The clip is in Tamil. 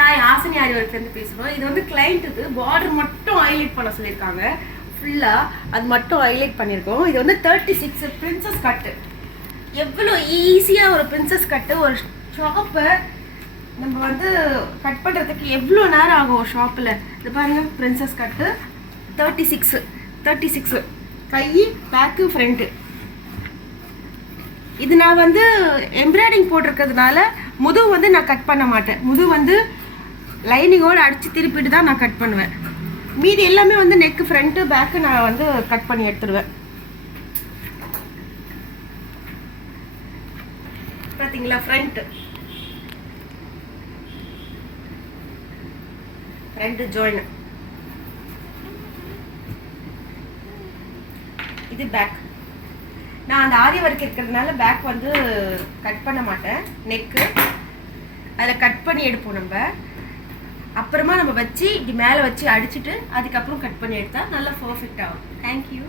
ஹாய் ஆசனி ஆரி ஒர்க்லேருந்து பேசுகிறோம். இது வந்து கிளைண்ட்டுக்கு பார்டர் மட்டும் ஹைலைட் பண்ண சொல்லியிருக்காங்க. ஃபுல்லாக அது மட்டும் ஹைலைட் பண்ணியிருக்கோம். இது வந்து 36 பிரின்சஸ் கட்டு. எவ்வளோ ஈஸியாக ஒரு பிரின்சஸ் கட்டு, ஒரு ஷாப்பை நம்ம வந்து கட் பண்ணுறதுக்கு எவ்வளோ நேரம் ஆகும் ஒரு ஷாப்பில். இது பாருங்கள், பிரின்சஸ் கட்டு 36 கை, பேக்கு, ஃப்ரண்ட்டு. இது நான் வந்து எம்ப்ராய்டிங் போட்டிருக்கிறதுனால முதுகு வந்து நான் கட் பண்ண மாட்டேன். முதுகு வந்து லைனிங்கோடு அடித்து திருப்பிட்டு தான் நான் கட் பண்ணுவேன். மீதி எல்லாமே வந்து நெக்கு, ஃப்ரண்ட்டு, பேக்கு நான் வந்து கட் பண்ணி எடுத்துடுவேன். பார்த்தீங்களா, ஃப்ரண்ட்டு ஜாயின், இது பேக். நான் அந்த ஆரி ஒர்க் இருக்கிறதுனால பேக் வந்து கட் பண்ண மாட்டேன். நெக்கு அதில் கட் பண்ணி எடுப்போம் நம்ம. அப்புறமா நம்ம வச்சு இப்படி மேலே வச்சு அடிச்சுட்டு அதுக்கப்புறம் கட் பண்ணி எடுத்தால் நல்லா பர்ஃபெக்ட் ஆகும். தேங்க்யூ.